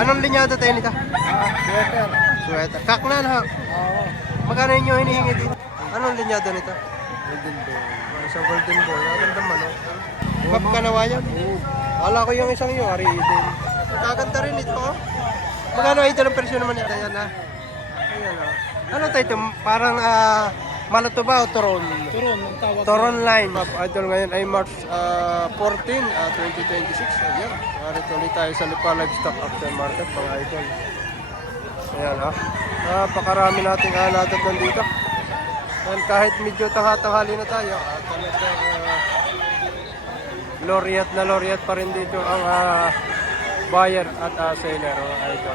Anong linyada tayo nito? Sweater. Sweater. Kaknan ha. Oo. Magkano yung hinihingi dito? Anong linyada nito? Golden Ball. Isang golden ball. Maganda man oh. Map ka na yan? Oo. Wala ko yung isang yun. Ari din. Magaganda rin ito oh. Magkano ito ng presyo naman ito? Ayan ha. Ayan ha. Ano tayo ito? Parang Malato ba o Toron? Turon, ang tawag. Toron line. Idol ngayon ay March 14, 2026. Ayan. Narito ulit tayo sa Lipa Livestock Aftermarket, mga idol. Ayan ha. Napakarami nating aladat nandito. And kahit medyo tanghali na tayo, talagang laureate pa rin dito ang buyer at seller, mga idol.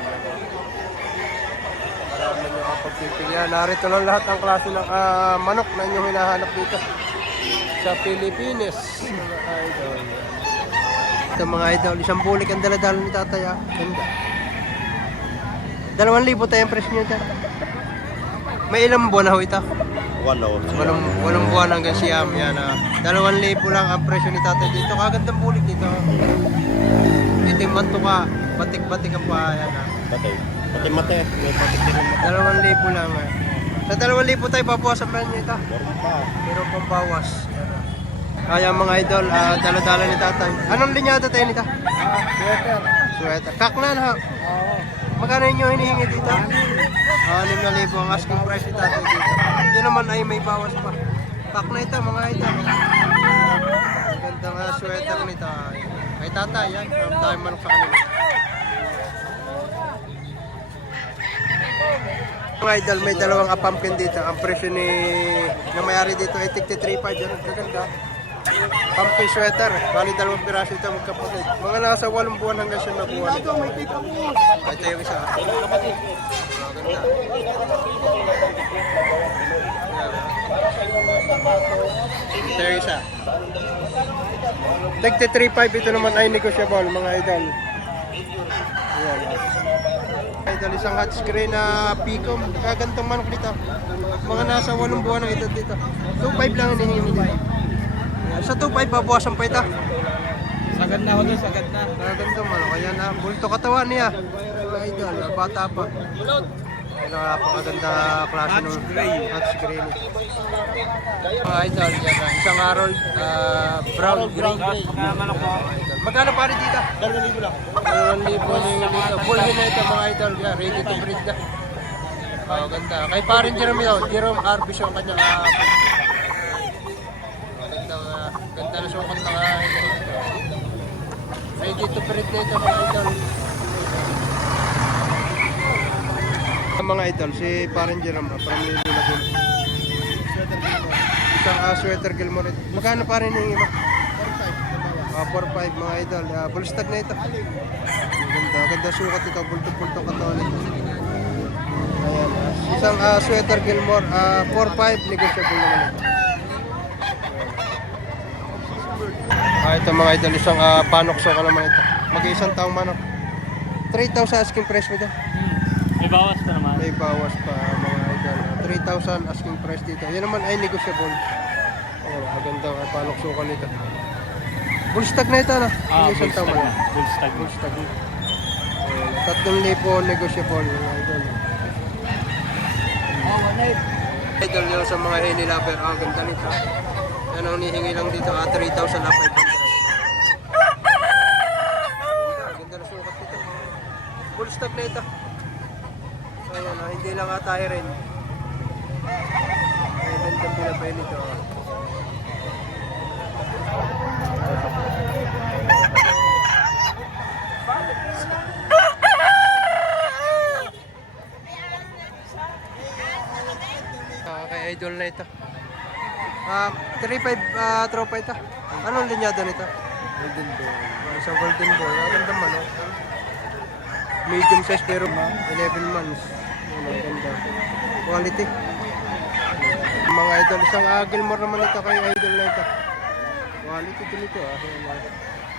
Marami nyo ang pagpipilian. Narito lang lahat ang klase ng manok na inyong hinahanap dito sa Pilipinas, mga idol. Ito mga idol, isang bulik ang daladala ni tatay. Ganda. 2,000 tayo ang presyo nyo dyan. May ilang buwan na ho ito? Walong buwan hanggang siyam. Yan, 2,000 lang ang presyo ni tatay dito. Kagandang bulik dito. Itimman to ka. Batik-batik ang pa. Yan, Mate. May patik din ang 2,000 lang. Sa 2,000 tayo babawasan pa niya ito. Meron pang bawas. Kaya mga idol, dala-dala ni tatay. Anong linyada tayo nito? Sweater. Sweater. Kaknan ha. Oo. Magkano yung hinihingi dito? 6,000 ang asking price ni tatay dito. Hindi naman ay may bawas pa. Pack na ito mga idol. Ang gandang sweater nito. Kay tatay yan. Ang dami manok sa kanila. Mga idol, may dalawang pumpkin dito. Ang presyo ni na may-ari dito ay 3,500. Yan ang gaganda. Pumpkin sweater. Bali dalawang piraso ito magkapatid. Mga nasa 8 buwan hanggang 9 na buwan. Ito yung isa. Maganda. Ito yung isa. 3,500 ito naman ay negotiable, mga idol. Ayan. Idol, isang hot screen na picom. Kagantong manok dito. Mga nasa 8 buwan ang edad dito. 2,500 lang hinihingi dito. Sa 2,500 babawasan pa ito. Sagad na ako doon, sagad na. Kagantong manok. Ayan na. Bulto katawan niya. Mga idol, bata pa. Ayan, napakaganda klase ng hot screen. Mga idol, yan na. Isang Harold brown green. Magkano pa rin dito? 2,000 lang. 2,000 dito. Full na ito mga idol. Yeah, ready to breed na. Ganda. Kay parin Jerome Arbis yung kanyang ganda na sukat na idol. Ready to breed na ito mga idol. Mga idol, si parin Jerome from Lilo Laguna. Isang sweater Gilmore. Magkano pa rin yung iba? 4,500 mga idol. Full stock na ito. Ganda sukat ito. Bulto-bulto katawan ito. Ayan. Isang sweater Gilmore. 4,500. Negotiable naman ito. Ito mga idol. Isang panokso ka naman ito. Mag-iisang taong manok. 3,000 asking price mo ito. May bawas pa naman. May bawas pa mga idol. 3,000 asking price dito. Yan naman ay negotiable. Ayan. Maganda panokso ka nito. Full stock na ito, no? Full stock. Full stock. 3,000 negotiable, mga idol. Idol yun sa mga henny lover. Ganda nito. Yan ang nihingi lang dito, 3,500. Ganda na sukat nito. Full stock na ito. Ayan, hindi lang tayo rin. Ay, ganda pinapay nito. Kay idol na ito. 3,500 tropa ito. Anong linyada nito? Golden Ball. Isang golden ball. Ganda man, no? Medium size pero 11 months. Ang ganda. Quality. Mga idol. Isang Gilmore naman ito kay idol na ito. Quality din ito.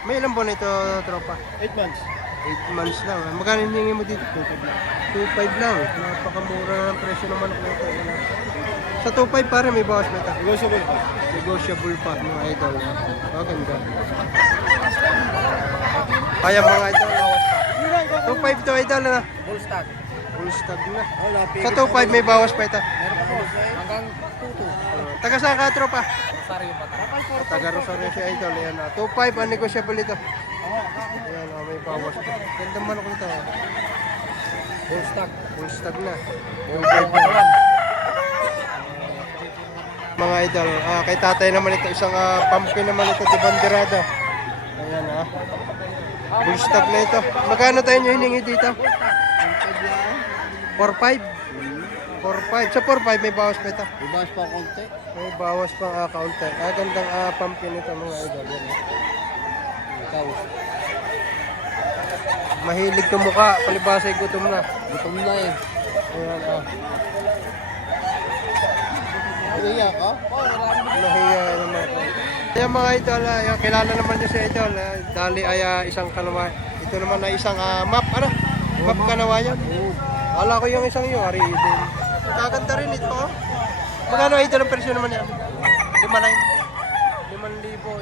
May ilang buwan ito, tropa? 8 months. 8 months lang. Magkano hiningi mo dito? 2,500 lang. 2,500 lang. Napakamura ng presyo naman ng ito. Sa 2,500 pare may bawas na ito. Negotiable pa. Negotiable pa mga idol. Maganda. Kaya mga idol, bawas pa. 2.5 to idol na. Full stock. Full stag na. Wala, Sa 2.5 may bawas pa ito. Meron po. Hanggang 2-2. Taga saan ka, tropa? Rosario pa. Taga Rosario si idol. Ayan, 2.5 ang negosyable ito. Ayan, may bawas pa. Ganda man ako nito. Full stock. Full stag na. Yung katawan. Mga idol, kay tatay naman ito, isang pumpkin naman ito, di banderada. Ayan full stag na ito. Magkano tayo nyo hiningi dito? 4.5? 4.5. Sa 4.5 may bawas pa ito. Ibas pa konti. May bawas pang kaunti. Gandang pumpkin ito mga idol. Yan. Ikaw. Mahilig ka mukha, palibasay gutom na. Gutom na eh. Ayan Nahiya ka? Nahiya naman ako. Kaya mga idol, kilala naman niyo si idol. Dali ay isang kanawa. Ito naman ay isang map. Ano? Map kanawayan. Wala ko yung isang iyo. Ari idol. Kaganda rin ito. Magkano idol ang presyo naman yan? 5,000.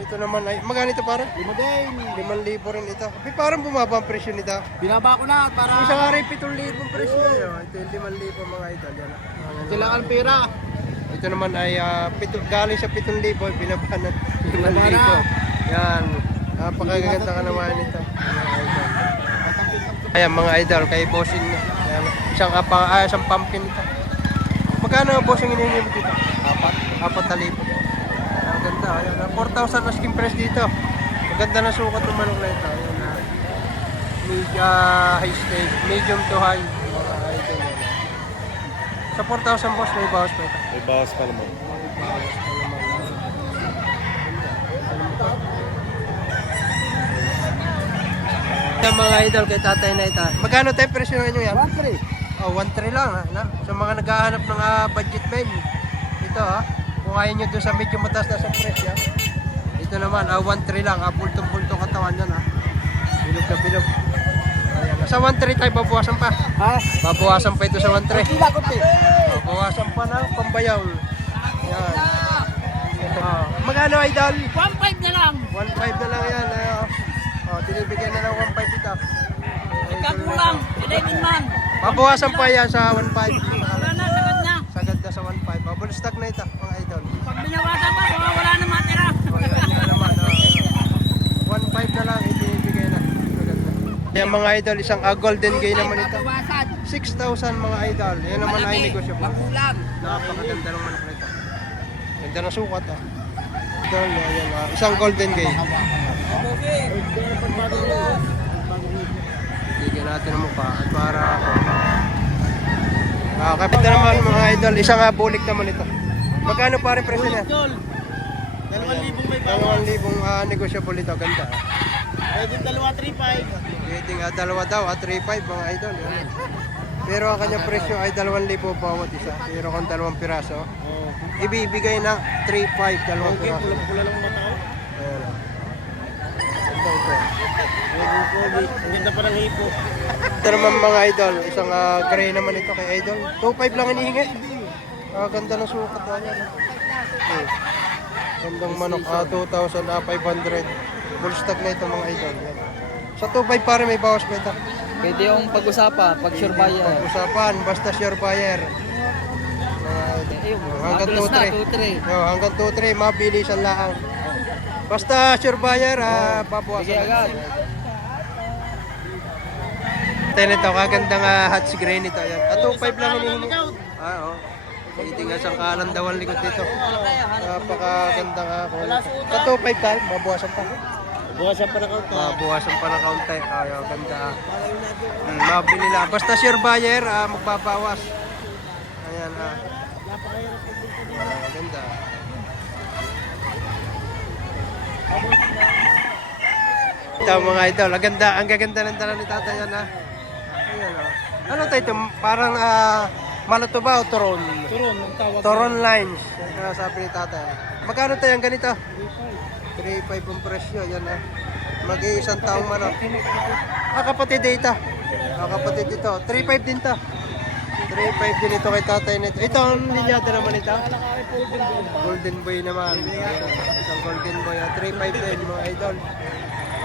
Ito naman ay, magkano ito para? 5,000 rin ito. Parang bumaba ang presyo nito. Binaba ko na para... Isang ari 7,000 ang presyo. Ito yung 5,000 mga idol. Yan. Kailangan pera. Ito naman ay galing sa 7,000, binaba ng 5,000. Yan. Napakaganda ka naman ito. Ayan mga idol, kay bossing na. Ayan. Isang pumpkin ito. Magkano ang bossing hinihingi mo dito? 4,000. Ang ganda. Ayan. 4,000 asking price dito. Maganda na sukat ng manok na ito. Ayan. High steak, medium to high. Mga idol. Sa 4,000 boss, may bawas pa ito. May bawas pa naman. Yung mga idol kay tatay na ito. Magkano tayo presyo nyo yan? 1-3. Oh, 1.3 lang ha. Sa mga naghahanap ng budget meal. Ito ha. Kung ayaw nyo doon sa medyo mataas na sa presyo. Ito naman, 1.3 lang. Bultong-bultong katawan yan ha. Bilog na bilog. Ayan. Sa 1.3 tayo babawasan pa. Ha? Babawasan pa ito sa 1.3. Kila ko pe. Babawasan pa na pambayaw. Yan. Ito. Magkano idol? 1-5 na lang. 1.5 na lang yan. Tinibigyan na lang 1.5 ito. Ikakulang. 11 man. Babawasan pa yan sa 1.5. Wala na, sagad na. Sagad na sa 1.5. Babulstag na ito mga idol. Pag binawasan pa, wala na matira. Ayan nga naman. 1.5 na lang ibibigay na. Sagad na. Yan mga idol, isang golden gay naman ito. 6,000 mga idol. Yan naman ay negosyo pa. Kulang. Napakaganda ng manok na ito. Ganda ng sukat ah. Idol, ayan, isang golden gay. Bigyan natin ang mukha at para kapit na naman mga idol, isang bulik naman ito. Magkano pa rin presyo niya? 2,000 may bawas. 2,000 negosyable ito, ganda. Pwede 2,3,5. Pwede nga dalawa daw at 3,500 mga idol. Yan. Pero ang kanyang presyo ay 2,000 bawat isa. Pero kung dalawang piraso, ibibigay na 3,500 dalawang piraso. Pula lang mata ko. Ayan. Ganda ito. Ang ganda pa ng hipo. Ito naman mga idol, isang gray naman ito kay idol. 2,500 lang hinihingi. Ganda ng sukat na yan. Okay. Gandang manok, 2,500. Full stock na ito mga idol. Yan. Sa 2,500 pare may bawas pa ito. Pwede yung pag-usapan, pag sure buyer. Pag-usapan, basta sure buyer. Hanggang 2-3. Hanggang 2-3, mabilisan lang. Basta sure buyer, babawasan. Sige agad. Ito nito, kagandang hot gray nito. Yan. 2,500 lang hinihingi. Oo. Titinga siyang kalandawan likod dito. Napakagandang ako. Sa 2,500 tayo, babawasan pa. Buwasan pa na kaunti. Babawasan pa ng kaunti. Ayaw, ganda. Mabili lang. Basta sure buyer, magbabawas. Ayan, ganda. Ito mga idol, ang gaganda ng dala ni tatay yan ha. Ayan Ano tayo ito? Parang malato ba o turon? Turon, ang tawag. Turon lines. Yan sabi ni tatay. Magkano tayo ang ganito? 3,500 ang presyo. Yan mag-iisang taong manok. Kapatid dito. Kapatid dito. 3,500 din to. 3,500 din ito kay tatay nito. Ito ang linyada naman ito. Golden boy naman. Isang golden boy. 3,500 din mga idol.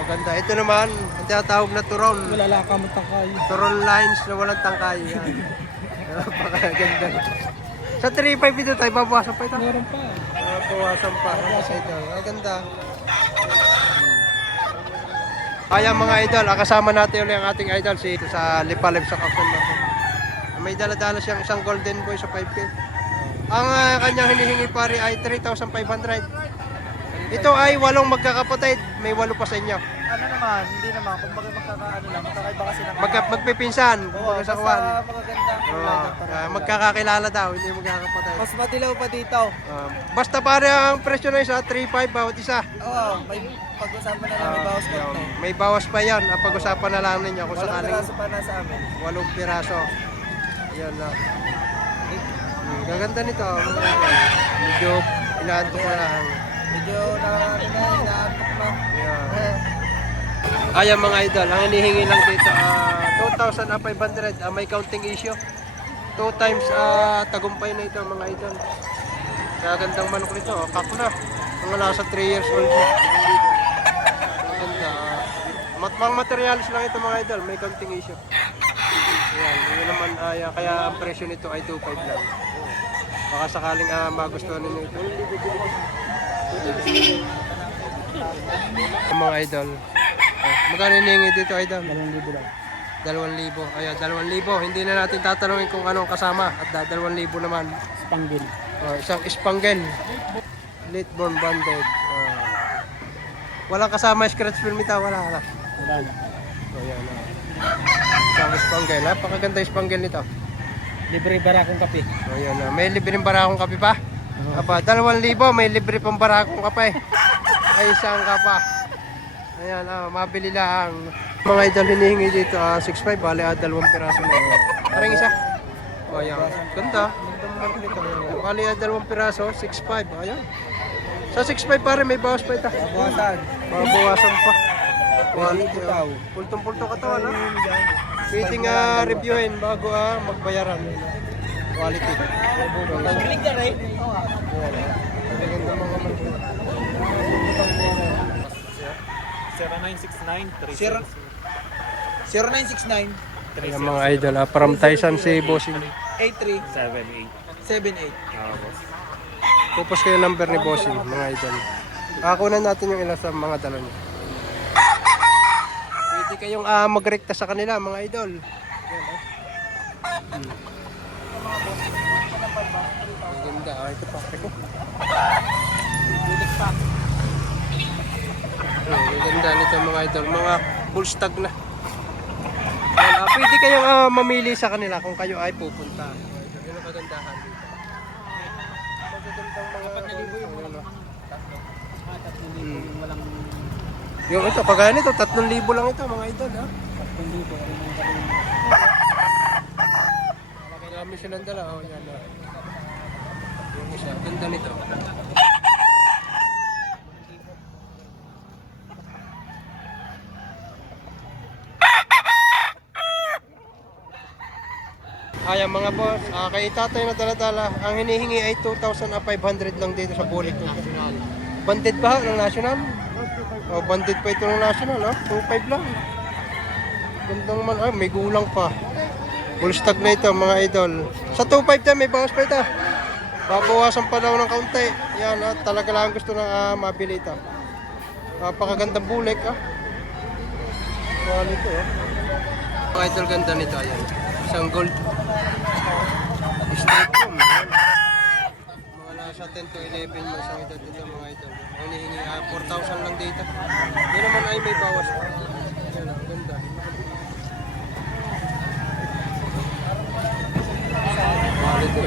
Ganda. Ito naman, ang tinatawag na turon. Wala ka matangkay. Turon lines na walang tangkay. Yan. Napakaganda. Sa 3.5 dito tayo, babawasan pa ito. Meron pa. Bawasan pa. Sa ito. Ang ganda. Ayan mga idol, kasama natin ulit ang ating idol si sa Lipalib sa Capson Market. May dala-dala siyang isang golden boy sa 5K. Ang kanyang hinihingi pare ay 3,500. Ito ay 8 magkakapatid, may 8 pa sa inyo. Ano naman, hindi naman. Kung bakit magkakaano lang, magkakaiba kasi ng... Magpipinsan, Oo, kumbaga sa basta kawan. magaganda ang kulay ng parang- Magkakakilala daw, hindi magkakapatid. Mas madilaw pa dito. Basta pare ang presyo na isa, 3,500 bawat isa. Oo, may pag-usapan na lang, may bawas konti. May bawas pa yan, pag-usapan na lang ninyo kung Walang sakaling piraso pa na sa amin. 8 piraso. Yan na. Gaganda nito. Medyo inaanto ko lang. Medyo inaantok na. Yan. Ayan mga idol, ang hinihingi lang dito 2,500. May counting issue. 2 times tagumpay na ito mga idol. Gagandang manok nito, kakla. Mga nasa 3 years old na. Ganda. Mga materials lang ito mga idol, may counting issue. Yan, yun naman kaya ang presyo nito ay 2.5 lang. Baka sakaling magustuhan ninyo ito. Mga idol. Magkano hinihingi dito idol? 2,000 lang. 2,000. Ayan, 2,000. Hindi na natin tatanungin kung anong kasama at 2,000 naman. Spanggil. Isang Spangle. Late born banded. Walang kasama scratch film ito, wala. Wala na. Ayan. Isang Spangle. Napakaganda yung Spangle nito. Libre barakong kape. Ayan, may libreng barakong kape pa. Aba, 2,000, may libre pang barakong kape. Ay, isang kapa. Ayan, mabili lang. Mga idol hinihingi dito, 6.5, bali 2 piraso na yun. Parang isa. O, ayan. Ganda. Bali 2 piraso, 6.5. Ayan. Sa 6.5 pare, may bawas pa ito. Bawasan. Bawasan pa. Quality daw. Pultong-pulto katawan, ha? Pwede nga reviewin bago magbayaran. Quality. Click ka rin. Maganda mga manok. 0969 Ayan mga idol, from Tyson si Bossing. 83 78. Pupos kayo number ni Bossing, mga idol. Kunan natin yung ilan sa mga dala niya. Pwede kayong magrekta sa kanila, mga idol. Ayan, Maganda, ito pa. Ang ganda nito mga idol, mga full stag na. Ayan, pwede kayong mamili sa kanila kung kayo ay pupunta. Yun ang kagandahan dito. Magagandang mga yung ito, kagaya nito, 3,000 lang ito mga idol, ha? 3,000. Marami silang dala, yan. Yung isa, ganda nito. Ayan mga boss, kay tatay na dala-dala, ang hinihingi ay 2,500 lang dito sa bulik. Banded ba ng national? O, banded pa ito ng national, ha? 2,500 lang. Gandang man, may gulang pa. Full stock na ito mga idol. Sa 2,500 na may bawas pa ito. Babawasan pa daw ng kaunti. Yan, talaga lang gusto na mabili ito. Napakagandang bulik, ha? Quality, Mga idol, ganda nito, ayan. Isang gold. Straight room. Mga nasa 10 to 11 months ang edad dito mga idol. Ang hinihingi 4,000 lang dito. Yan naman ay may bawas pa. Yan ang ganda. Quality.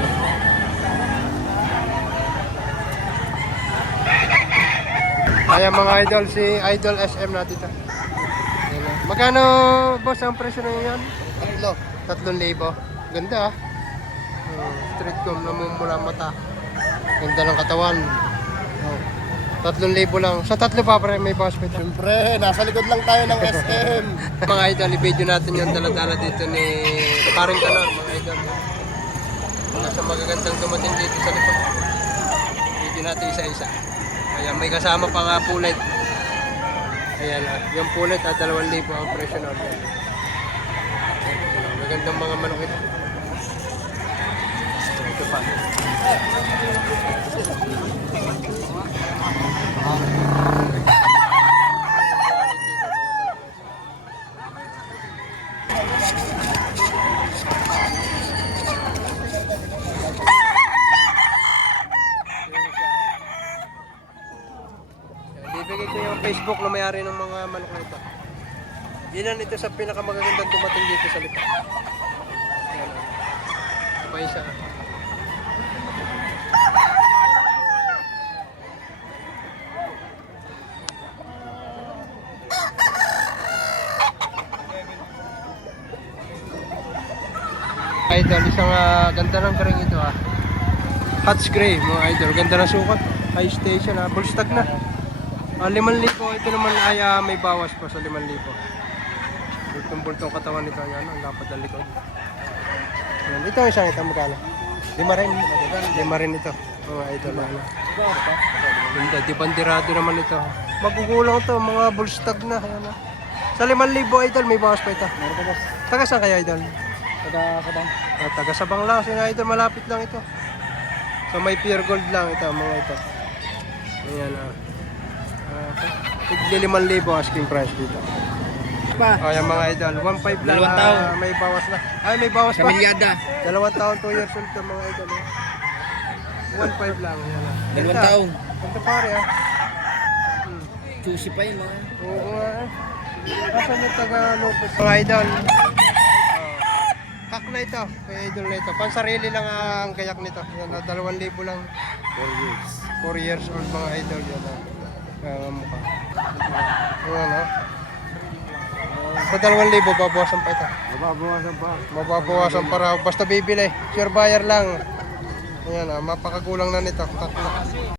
Ayan mga idol, si Idol SM na dito. Magkano boss ang presyo na yan? 3,000. Ganda, street comb, namumula mata. Ganda ng katawan. 3,000 lang. Sa 3 pa pre, may bawas pa ito. Siyempre, nasa likod lang tayo ng SM. Mga idol, i-video natin yung dala-dala dito ni Paring Kanor, mga idol. Nasa magagandang dumating dito sa likod. Video natin isa-isa. Ayan, may kasama pa nga pulit. Ayan, yung pulit at 2,000 ang presyo na. Magandang mga manok ito. Ito pa. Bibigay ko yung Facebook na may-ari ng mga manok na ito. Ilan ito sa pinakamagagandang dumating dito sa Lipa. Ayan. Pa isa. Idol, isang ganda ng kering ito Hutch Gray mga idol, ganda ng sukat. High station full stock na. 5,000 ito naman ay may bawas pa sa 5,000. Bultong-bultong katawan nito, yan ang lapad ng likod. Yan, ito ang isang ito magkano? 5 rin. 5 rin ito mga idol. Hindi, di bandirado naman ito. Magugulang ito, mga bull stock na. Ayan, sa 5,000 idol, may bawas pa ito. Taga saan kaya idol? Taga-sabang. Taga Sabang lang, sila idol, malapit lang ito. So may pure gold lang ito, mga ito. Ayan tigli 5,000 asking price dito. Ayan mga idol, 1,500 lang. 2 taon. May bawas na. Ay, may bawas pa. Kamilyada. 2 taon, 2 years old ito mga idol. 1,500 lang. Ayan, 2 taon. Ito pare Juicy pa yun mga. Oo nga Asan yung taga Lopez? Mga idol. Kak na ito. Kaya idol na ito. Pansarili lang ang kayak nito. Yan 2,000 lang. 4 years. 4 years old mga idol. Yan mukha. Ayan sa 2,000 babawasan pa ito. Mababawasan pa. Mababawasan pa raw. Basta bibili. Sure buyer lang. Ayan mapakagulang na nito. Kak na.